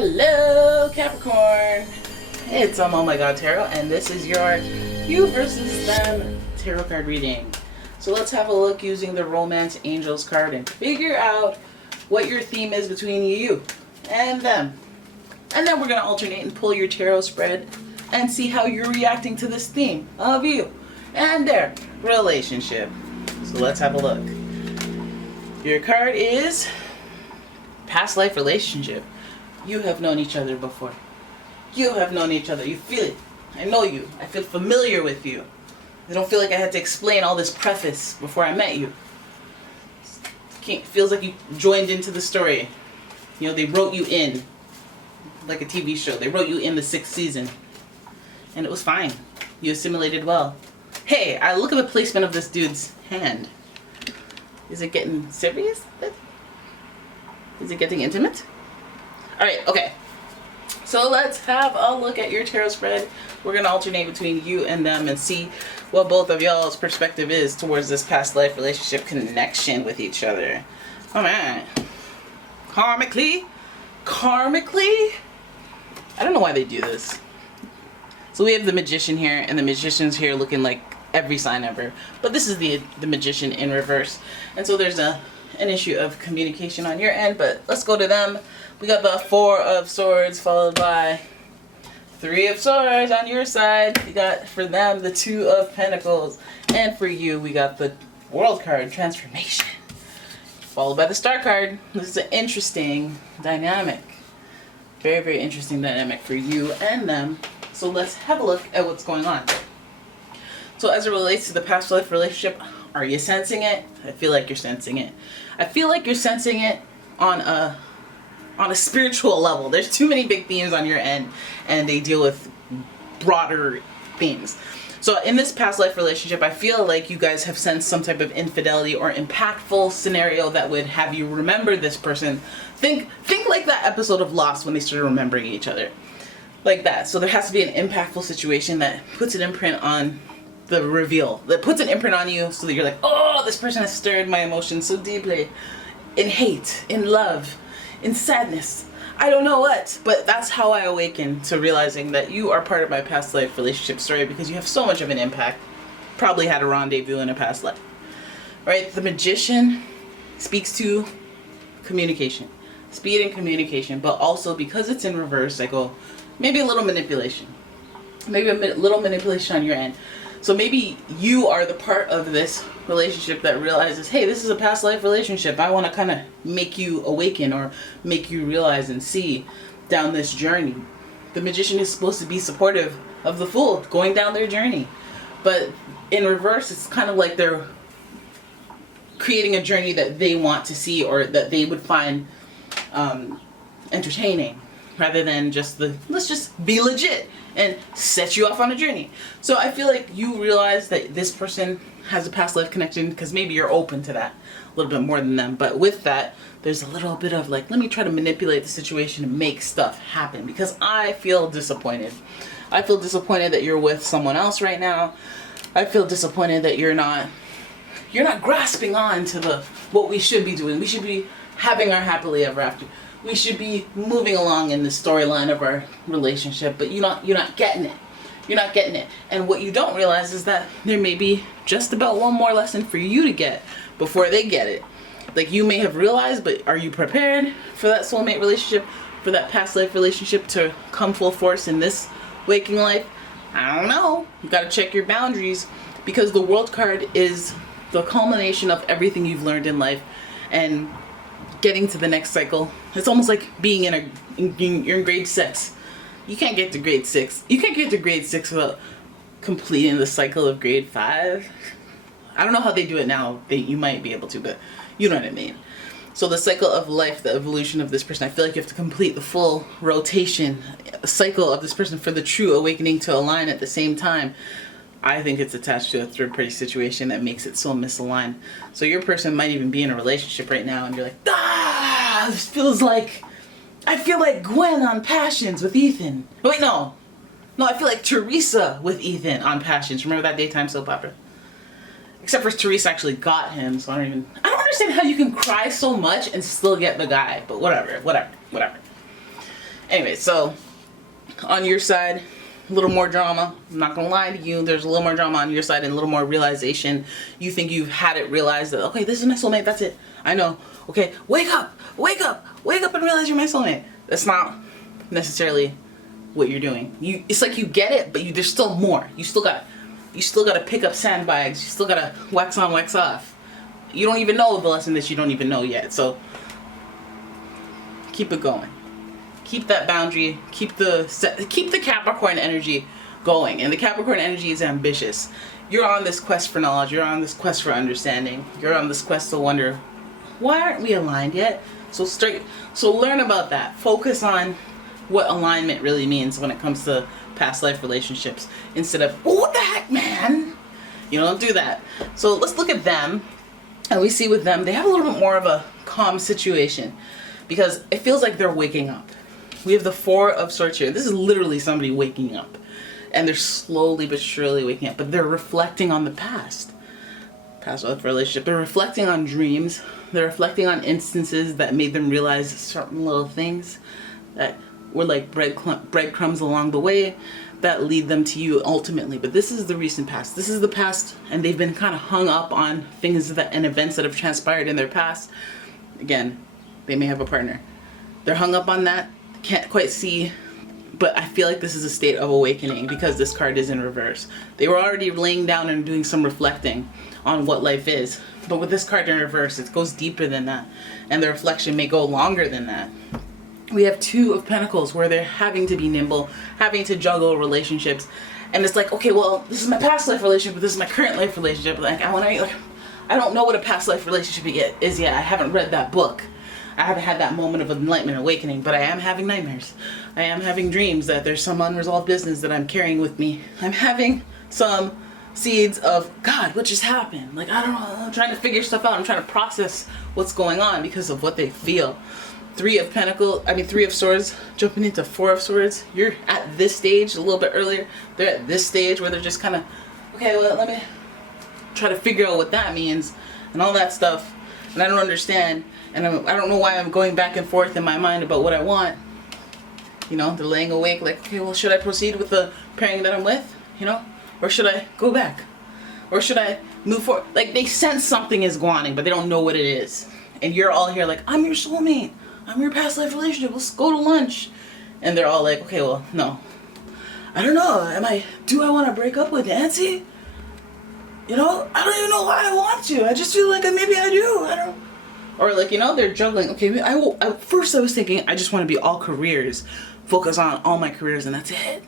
Hello, Capricorn. It's umomgtarot, and this is your you versus them tarot card reading. So let's have a look using the Romance Angels card and figure out what your theme is between you and them. And then we're going to alternate and pull your tarot spread and see how you're reacting to this theme of you and their relationship. So let's have a look. Your card is past life relationship. You have known each other before. You have known each other. You feel it. I know you. I feel familiar with you. I don't feel like I had to explain all this preface before I met you. It feels like you joined into the story. You know, they wrote you in. Like a TV show. They wrote you in the 6th season. And it was fine. You assimilated well. Hey, I look at the placement of this dude's hand. Is it getting serious? Is it getting intimate? Alright, okay. So let's have a look at your tarot spread. We're going to alternate between you and them and see what both of y'all's perspective is towards this past life relationship connection with each other. Alright. Karmically? I don't know why they do this. So we have the Magician here, and the Magician's here looking like every sign ever. But this is the Magician in reverse. And so there's an issue of communication on your end, but let's go to them. We got the 4 of Swords followed by 3 of Swords on your side. We got for them the 2 of Pentacles. And for you, we got the World card, Transformation. Followed by the Star card. This is an interesting dynamic. Very, very interesting dynamic for you and them. So let's have a look at what's going on. So as it relates to the past life relationship, are you sensing it? I feel like you're sensing it. I feel like you're sensing it on a spiritual level. There's too many big themes on your end, and they deal with broader themes. So in this past life relationship, I feel like you guys have sensed some type of infidelity or impactful scenario that would have you remember this person. Think like that episode of Lost when they started remembering each other. Like that. So there has to be an impactful situation that puts an imprint on the reveal. That puts an imprint on you so that you're like, oh, this person has stirred my emotions so deeply. In hate, in love, in sadness. I don't know what, but that's how I awaken to realizing that you are part of my past life relationship story because you have so much of an impact. Probably had a rendezvous in a past life. Right? The Magician speaks to communication. Speed and communication, but also because it's in reverse, I go, maybe a little manipulation. Maybe a little manipulation on your end. So maybe you are the part of this relationship that realizes, hey, this is a past life relationship. I want to kind of make you awaken or make you realize and see down this journey. The Magician is supposed to be supportive of the Fool going down their journey. But in reverse, it's kind of like they're creating a journey that they want to see or that they would find entertaining. Rather than just let's just be legit and set you off on a journey. So I feel like you realize that this person has a past life connection because maybe you're open to that a little bit more than them. But with that, there's a little bit of like, let me try to manipulate the situation and make stuff happen because I feel disappointed. I feel disappointed that you're with someone else right now. I feel disappointed that you're not grasping on to what we should be doing. We should be having our happily ever after. We should be moving along in the storyline of our relationship, but you're not getting it. You're not getting it. And what you don't realize is that there may be just about one more lesson for you to get before they get it. Like you may have realized, but are you prepared for that soulmate relationship, for that past life relationship to come full force in this waking life? I don't know. You got to check your boundaries because the World card is the culmination of everything you've learned in life and getting to the next cycle. It's almost like being you're in grade 6. You can't get to grade 6. You can't get to grade 6 without completing the cycle of grade 5. I don't know how they do it now. You might be able to, but you know what I mean. So the cycle of life, the evolution of this person, I feel like you have to complete the full rotation cycle of this person for the true awakening to align at the same time. I think it's attached to a third-party situation that makes it so misaligned. So your person might even be in a relationship right now and you're like, this feels like, I feel like Gwen on Passions with Ethan. Wait, no, I feel like Teresa with Ethan on Passions. Remember that daytime soap opera? Except for Teresa actually got him, so I don't understand how you can cry so much and still get the guy, but whatever. Anyway, so on your side, a little more drama. I'm not gonna lie to you, there's a little more drama on your side and a little more realization. You think you've had it realized that, okay, this is my soulmate, that's it. I know. Okay, wake up, wake up, wake up and realize you're my soulmate. That's not necessarily what you're doing. It's like you get it, but there's still more. You still gotta pick up sandbags. You still gotta wax on, wax off. You don't even know the lesson that you don't even know yet. So keep it going. Keep that boundary. Keep the Capricorn energy going. And the Capricorn energy is ambitious. You're on this quest for knowledge. You're on this quest for understanding. You're on this quest to wonder, why aren't we aligned yet? So learn about that. Focus on what alignment really means when it comes to past life relationships, instead of, oh, what the heck, man? You don't do that. So let's look at them, and we see with them, they have a little bit more of a calm situation, because it feels like they're waking up. We have the Four of Swords here. This is literally somebody waking up, and they're slowly but surely waking up, but they're reflecting on the past life relationship. They're reflecting on dreams. They're reflecting on instances that made them realize certain little things that were like breadcrumbs along the way that lead them to you ultimately. But this is the recent past. This is the past, and they've been kind of hung up on things and events that have transpired in their past. Again, they may have a partner. They're hung up on that, can't quite see, but I feel like this is a state of awakening because this card is in reverse. They were already laying down and doing some reflecting on what life is. But with this card in reverse, it goes deeper than that. And the reflection may go longer than that. We have Two of Pentacles, where they're having to be nimble, having to juggle relationships. And it's like, okay, well, this is my past life relationship, but this is my current life relationship. Like, I don't know what a past life relationship is yet. I haven't read that book. I haven't had that moment of enlightenment, awakening, but I am having nightmares. I am having dreams that there's some unresolved business that I'm carrying with me. I'm having some seeds of, God, what just happened? Like, I don't know, I'm trying to figure stuff out. I'm trying to process what's going on because of what they feel. Three of Swords, jumping into Four of Swords. You're at this stage a little bit earlier. They're at this stage where they're just kind of, okay, well, let me try to figure out what that means and all that stuff. And I don't understand. And I don't know why I'm going back and forth in my mind about what I want. You know, they're laying awake like, okay, well, should I proceed with the pairing that I'm with? You know? Or should I go back? Or should I move forward? Like, they sense something is going, but they don't know what it is. And you're all here like, I'm your soulmate. I'm your past life relationship. Let's go to lunch. And they're all like, okay, well, no. I don't know. Do I want to break up with Nancy? You know, I don't even know why I want to. I just feel like maybe I do. I don't. Or like, you know, they're juggling. Okay, first I was thinking, I just want to be all careers. Focus on all my careers and that's it.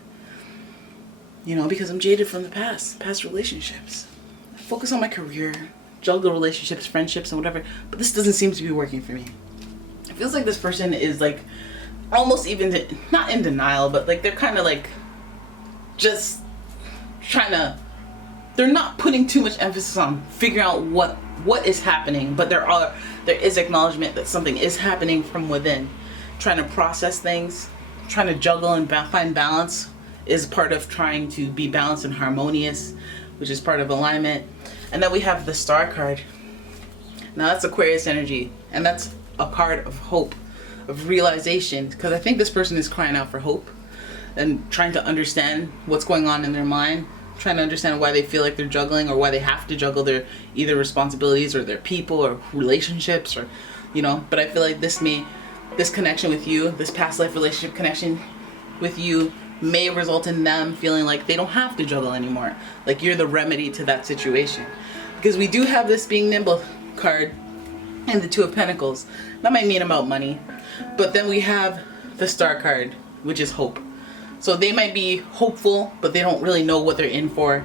You know, because I'm jaded from the past relationships. Focus on my career, juggle relationships, friendships, and whatever. But this doesn't seem to be working for me. It feels like this person is like almost even, not in denial, but like they're kind of like just trying to, they're not putting too much emphasis on figuring out what is happening, but there is acknowledgement that something is happening from within. Trying to process things, trying to juggle and find balance is part of trying to be balanced and harmonious, which is part of alignment. And then we have the Star card. Now that's Aquarius energy, and that's a card of hope, of realization, because I think this person is crying out for hope and trying to understand what's going on in their mind, trying to understand why they feel like they're juggling or why they have to juggle their either responsibilities or their people or relationships, or, you know. But I feel like this connection with you, this past life relationship connection with you, may result in them feeling like they don't have to juggle anymore. Like you're the remedy to that situation. Because we do have this being nimble card and the Two of Pentacles. That might mean about money. But then we have the Star card, which is hope. So they might be hopeful, but they don't really know what they're in for.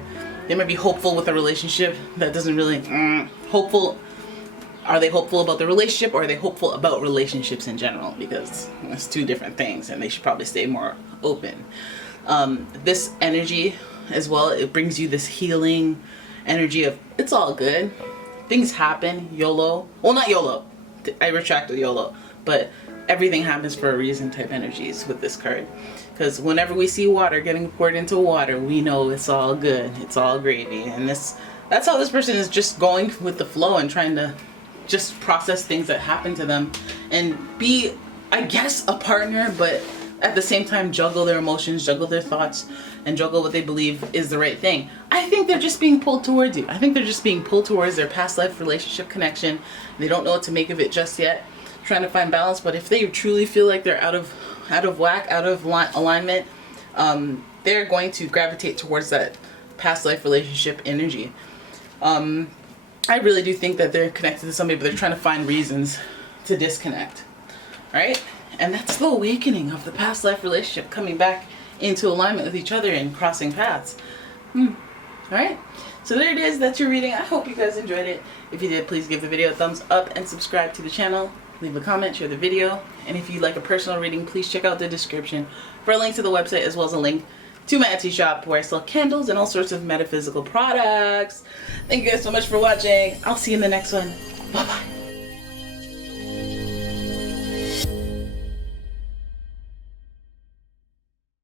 They might be hopeful with a relationship that doesn't really hopeful. Are they hopeful about the relationship, or are they hopeful about relationships in general? Because that's two different things, and they should probably stay more open. This energy as well, it brings you this healing energy of it's all good. Things happen, YOLO. Well, not YOLO. I retracted YOLO. But everything happens for a reason type energies with this card. Because whenever we see water getting poured into water, we know it's all good. It's all gravy. And that's how this person is just going with the flow and trying to just process things that happen to them and be, I guess, a partner, but at the same time juggle their emotions, juggle their thoughts, and juggle what they believe is the right thing. I think they're just being pulled towards you. I think they're just being pulled towards their past life relationship connection. They don't know what to make of it just yet, trying to find balance. But if they truly feel like they're out of whack, out of alignment, they're going to gravitate towards that past life relationship energy. I really do think that they're connected to somebody, but they're trying to find reasons to disconnect. Right? And that's the awakening of the past life relationship, coming back into alignment with each other and crossing paths. Alright? So there it is. That's your reading. I hope you guys enjoyed it. If you did, please give the video a thumbs up and subscribe to the channel. Leave a comment, share the video. And if you'd like a personal reading, please check out the description for a link to the website, as well as a link to my Etsy shop where I sell candles and all sorts of metaphysical products. Thank you guys so much for watching. I'll see you in the next one. Bye-bye.